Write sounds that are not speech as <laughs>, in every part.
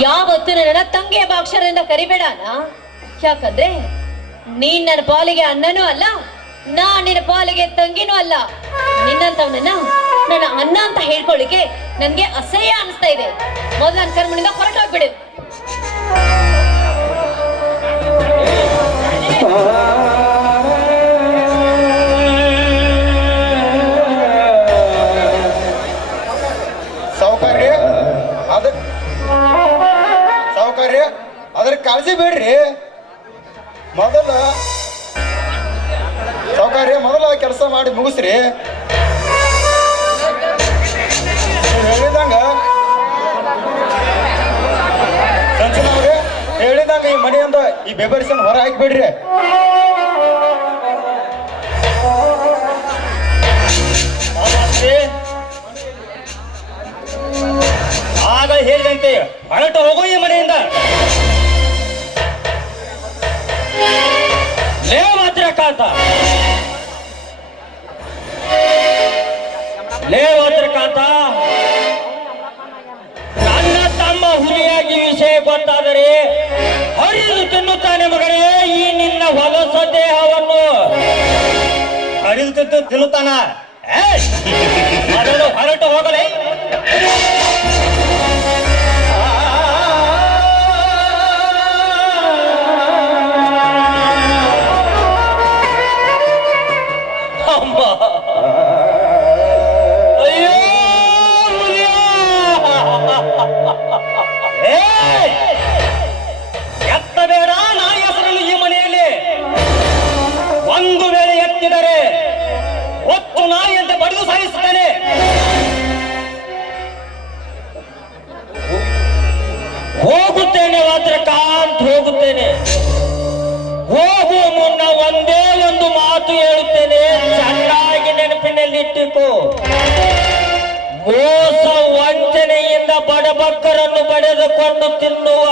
ಯಾವತ್ತು ನನ್ನ ತಂಗಿಯ ಅಕ್ಷರದಿಂದ ಕರಿಬೇಡ ಯಾಕಂದ್ರೆ ನೀನ್ ನನ್ನ ಪಾಲಿಗೆ ಅಣ್ಣನೂ ಅಲ್ಲ ನಾ ನಿನ್ನ ಪಾಲಿಗೆ ತಂಗಿನೂ ಅಲ್ಲ. ನಿನ್ನಂತವನನ್ನ ನನ್ನ ಅಣ್ಣ ಅಂತ ಹೇಳ್ಕೊಳ್ಳಿಕ್ಕೆ ನನ್ಗೆ ಅಸಹ್ಯ ಅನಿಸ್ತಾ ಇದೆ. ಮೊದಲು ನನ್ನ ಕರ್ಮಣಿಂದ ಹೊರಟೋಗ್ಬಿಡು ಸಾವುಕಾರ್ರಿ ಅದ ಸಾವುಕಾರ್ರಿ ಅದ್ರ ಕಾಳಜಿ ಬೇಡ್ರಿ. ಮೊದಲ ಸೌಕರ್ಯ ಮೊದಲ ಕೆಲಸ ಮಾಡಿ ಮುಗಿಸ್ರಿ. ಹೇಳಿದಂಗ ಸಂಚನ ಅವ್ರೆ ಹೇಳಿದಂಗ ಈ ಮನೆಯಿಂದ ಈ ಬೆಬರಿಸನ್ ಹೊರ ಹಾಕ್ಬಿಡ್ರಿ. ಆಗ ಹೇಳಿದಂತೆ ಹೊರಟು ಹೋಗು ಈ ಮನೆಯಿಂದ. ಭದ್ರಕಾಂತ ಲೇ ಭದ್ರಕಾಂತ ನನ್ನ ತಮ್ಮ ಹುಲಿಯಾಗಿ ವಿಷಯ ಗೊತ್ತಾದರೆ ಹರಿದು ತಿನ್ನುತ್ತಾನೆ ಮಗಳೇ ಈ ನಿನ್ನ ಹೊಲಸ ದೇಹವನ್ನು. ಹರಿದು ತಿಂದು ತಿನ್ನುತ್ತಾನ? ಹೊರಟು ಹೋಗಲೇ. ಹೋಗುತ್ತೇನೆ ಕಾಂತ್ ಹೋಗುತ್ತೇನೆ. ಹೋಗುವ ಮುನ್ನ ಒಂದೇ ಒಂದು ಮಾತು ಹೇಳುತ್ತೇನೆ, ಚೆನ್ನಾಗಿ ನೆನಪಿನಲ್ಲಿಟ್ಟಿಕೋ. ಮೋಸ ವಂಚನೆಯಿಂದ ಬಡಬಕ್ಕರನ್ನು ಪಡೆದುಕೊಂಡು ತಿನ್ನುವ.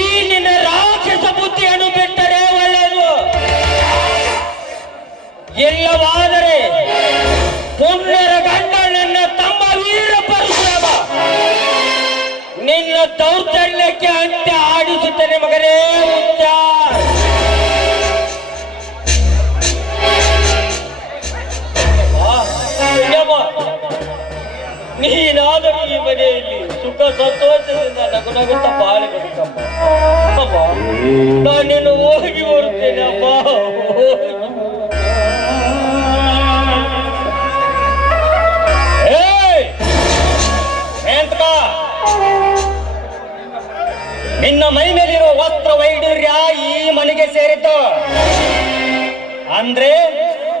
ಈ ನಿನ್ನ ರಾಕ್ಷಸ ಬುದ್ಧಿಯನ್ನು ಬಿಟ್ಟರೆ ಒಳ್ಳೆಯದು. ಇಲ್ಲವಾದರೆ ಪುಣ್ಯರ ಗಂಡ ದೌರ್ಜನ್ಯಕ್ಕೆ ಅಂತ್ಯ ಆಡಿಸುತ್ತೇನೆ ಮಗನೇ ಉಚ್ಚ ನೀನಾದರೂ ಈ ಮನೆಯಲ್ಲಿ ಸುಖ ಸಂತೋಷದಿಂದ ನಗು ನಗುತ್ತಾ ಬಾಳಿ ಬದುಕಮ್ಮ. ಅಮ್ಮ ಹೋಗಿ ಬರುತ್ತೇನೆ ಅಮ್ಮ ಅಂದ್ರೆ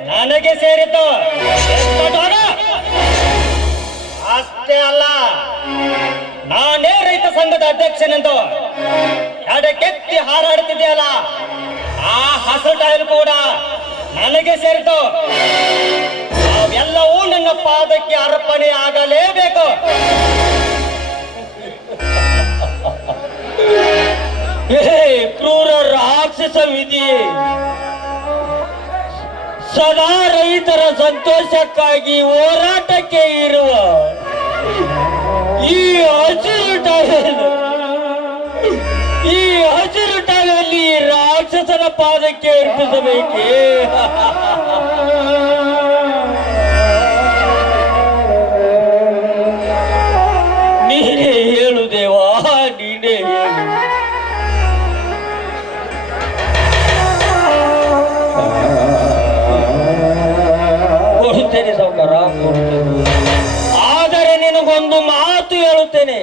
ನನಗೆ ಸೇರಿತು? ಅಷ್ಟೇ ಅಲ್ಲ, ನಾನೇ ರೈತ ಸಂಘದ ಅಧ್ಯಕ್ಷನೆಂದು ಎಡಕ್ಕೆತ್ತಿ ಹಾರಾಡುತ್ತಿದೆಯಲ್ಲ ಆ ಹಸಿರು ಟೈಲ್ ಕೂಡ ನನಗೆ ಸೇರಿತು ಅವೆಲ್ಲವೂ ನನ್ನ ಪಾದಕ್ಕೆ ಅರ್ಪಣೆ ಆಗಲೇಬೇಕು. <laughs> ಕ್ರೂರ ರಾಕ್ಷಸ ವಿಧಿ. ಸದಾ ರೈತರ ಸಂತೋಷಕ್ಕಾಗಿ ಹೋರಾಟಕ್ಕೆ ಇರುವ ಈ ಹಸಿರು ಈ ಹಸಿರು ರಾಕ್ಷಸನ ಪಾದಕ್ಕೆ ಅರ್ಪಿಸಬೇಕೇ? <laughs> ಆದರೆ ನಿನಗೊಂದು ಮಾತು ಹೇಳುತ್ತೇನೆ.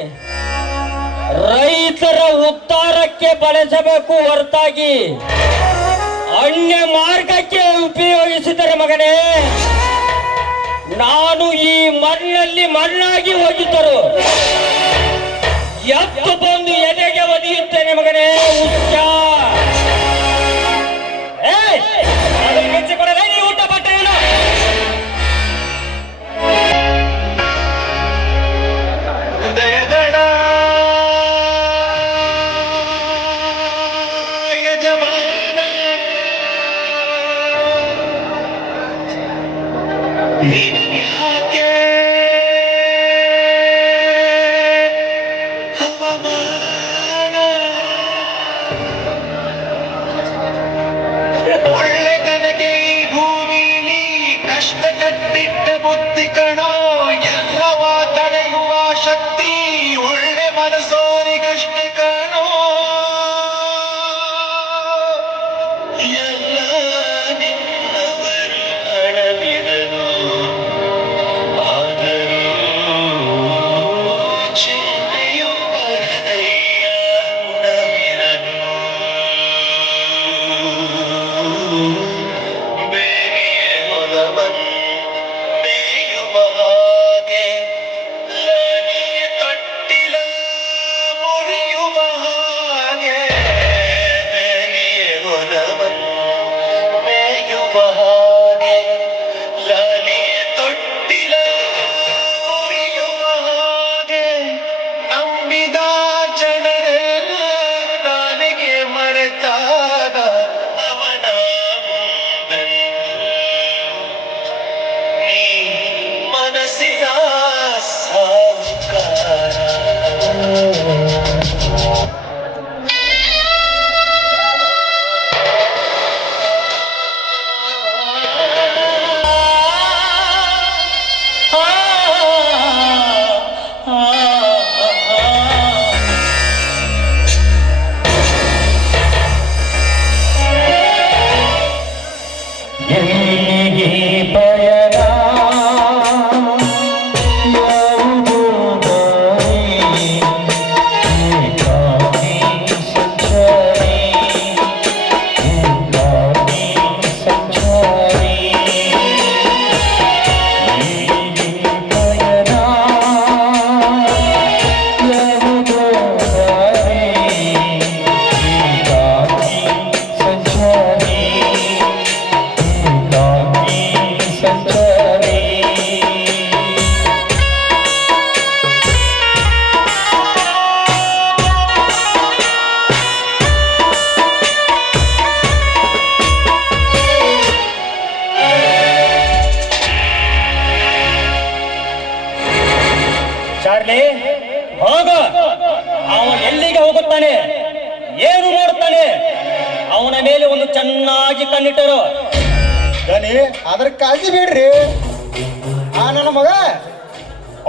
ರೈತರ ಉತ್ತಾರಕ್ಕೆ ಬಳಸಬೇಕು ಹೊರತಾಗಿ. ಅನ್ಯ ಮಾರ್ಗಕ್ಕೆ ಉಪಯೋಗಿಸಿದರೆ ಮಗನೇ, ನಾನು ಈ ಮಣ್ಣಲ್ಲಿ ಮಣ್ಣಾಗಿ ಹೋಗಿದ್ದರು ಎತ್ತು ಬಂದು ಎದೆಗೆ ಒದಿಯುತ್ತೇನೆ ಮಗನೇ ಹುಚ್ಚ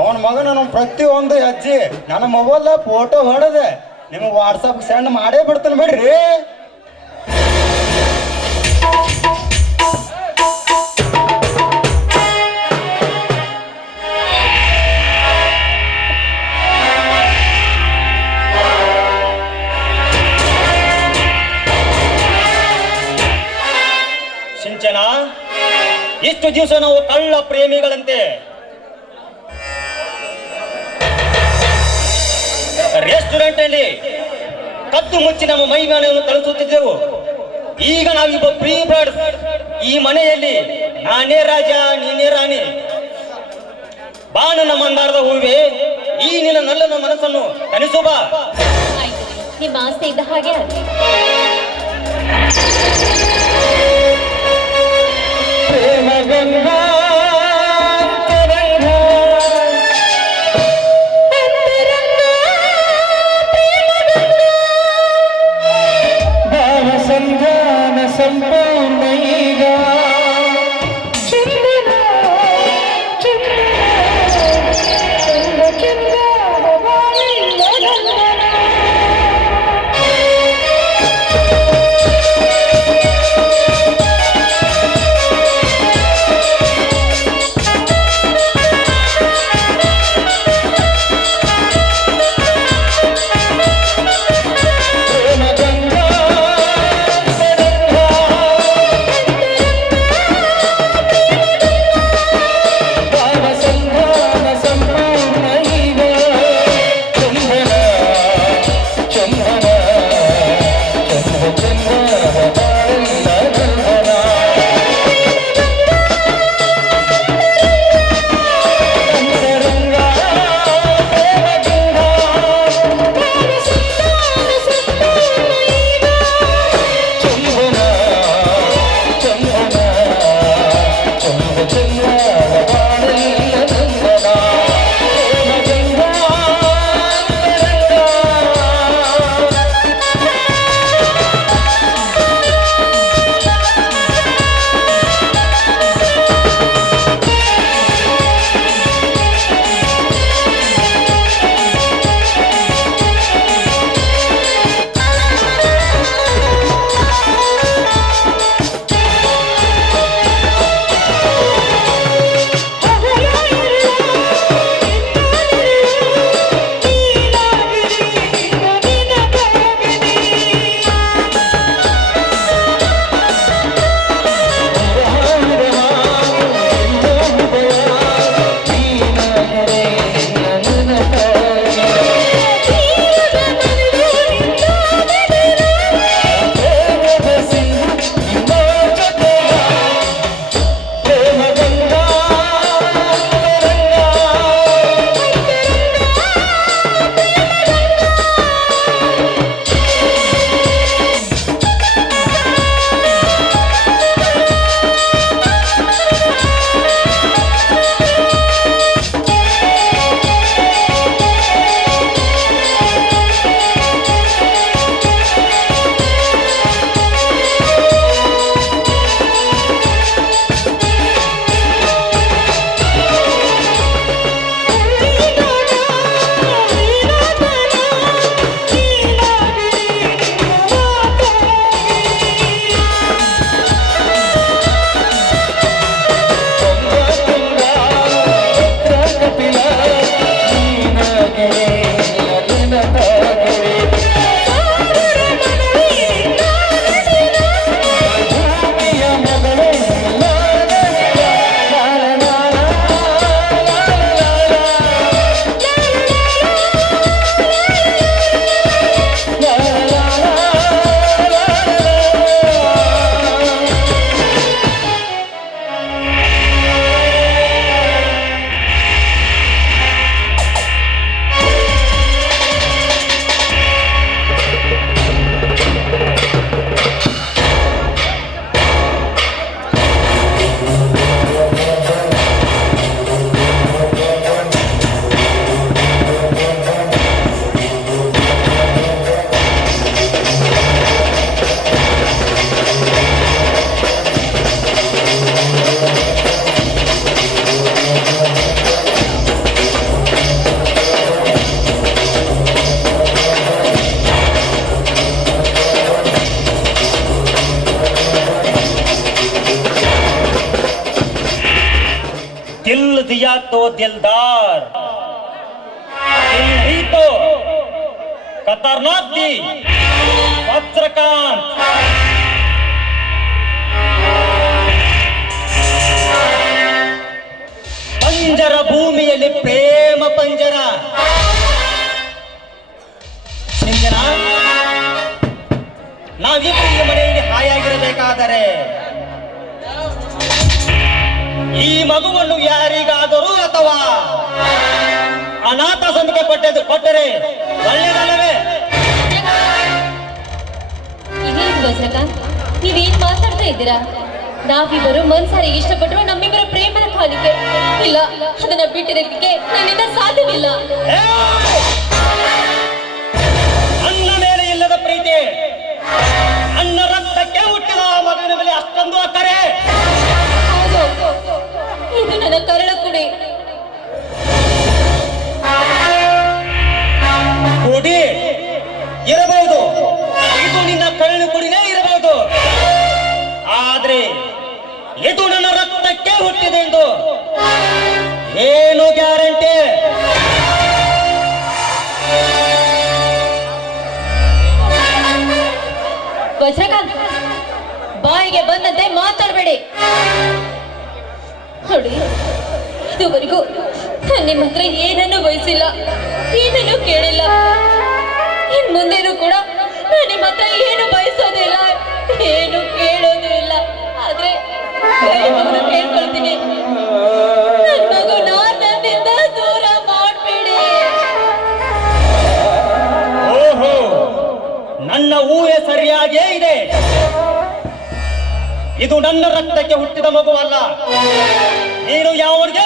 ಅವನ ಮಗನ ಪ್ರತಿ ಪ್ರತಿಯೊಂದು ಹೆಜ್ಜೆ ನನ್ನ ಮೊಬೈಲ್ ಫೋಟೋ ಹೊಡೆದೆ. ನಿಮಗೆ ವಾಟ್ಸಪ್ ಸೆಂಡ್ ಮಾಡೇ ಬಿಡ್ತೇನೆ ಬಿಡ್ರಿ. ಸಿಂಚನ, ಇಷ್ಟು ದಿವಸ ನಾವು ಕಳ್ಳ ಪ್ರೇಮಿಗಳಂತೆ. ರೆಸ್ಟೋರೆಂಟ್ ಅಲ್ಲಿ ಕದ್ದು ಮುಚ್ಚಿ ನಮ್ಮ ಮೈಮಾನವನ್ನು ತಳಿಸುತ್ತಿದ್ದೆವು ಈಗ ನಾವಿಬ್ಬ ಪ್ರೀ ಬರ್ಡ್ ಈ ಮನೆಯಲ್ಲಿ ನಾನೇ ರಾಜ ನೀನೇ ರಾಣಿ. ಬಾ ನನ್ನ ಮಂದಾರದ ಹೂವೆ ಈ ನಿನ್ನ ನಲ್ಲನ ಮನಸ್ಸನ್ನು ಕನಿಸು ಬಾ. ನಿಮ್ಮ ಇದ್ದ ಹಾಗೆ ಪ್ರೇಮ ಗಂಗಾ दिलदार दिल ही तो खतरनाक थी वज्रकांत ಪಂಜರ ಭೂಮಿಯಲ್ಲಿ ಪ್ರೇಮ ಪಂಜರ ಸಿಂಜನ ನಾವಿಬ್ಬರು ಈ ಮನೆಯಲ್ಲಿ ಹಾಯಾಗಿರಬೇಕಾದರೆ ಈ ಮಗುವನ್ನು ಯಾರಿಗಾದರೂ ಅಥವಾ ಅನಾಥ ಸಂಖ್ಯೆ ಕೊಟ್ಟದ್ದು ಕೊಟ್ಟರೆ ಒಳ್ಳೆಯದಲ್ಲವೇ? ಇದೇನು ನೀವೇನ್ ಮಾತಾಡ್ತಾ ಇದ್ದೀರಾ? ನಾವಿಬ್ಬರು ಮನ್ಸಾರಿ ಇಷ್ಟಪಟ್ಟರು ನಮ್ಮಿಬ್ಬರ ಪ್ರೇಮದ ಕಾಲಿಕೆ ಇಲ್ಲ ಅದನ್ನ ಬಿಟ್ಟಿರೋದಕ್ಕೆ ನನ್ನಿಂದ ಸಾಧ್ಯವಿಲ್ಲ. ಇದುವರೆಗೂ ನಿಮ್ಮ ಹತ್ರ ಏನನ್ನು ಬಯಸಿಲ್ಲ. ಏನನ್ನು ಕೇಳಿಲ್ಲ. ಇನ್ ಮುಂದೇನು ಕೂಡ ನಾನು ನಿಮ್ಮ ಹತ್ರ ಏನು ಬಯಸೋದಿಲ್ಲ ಏನು ಕೇಳೋದು ಇಲ್ಲ. ಆದ್ರೆ ಕೇಳ್ಕೊಳ್ತೀನಿ. ದೂರ ಮಾಡಬೇಡಿ. ಓಹೋ, ನನ್ನ ಊಹೆ ಸರಿಯಾಗೇ ಇದೆ. ಇದು ನನ್ನ ರಕ್ತಕ್ಕೆ ಹುಟ್ಟಿದ ಮಗುವಲ್ಲ ನೀನು ಯಾವನಿಗೆ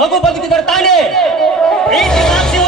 ಮಗು ಬದುಕಿದ್ದಾರೆ ತಾನೇ? ಪ್ರೀತಿ ಸಾಕ್ಷಿ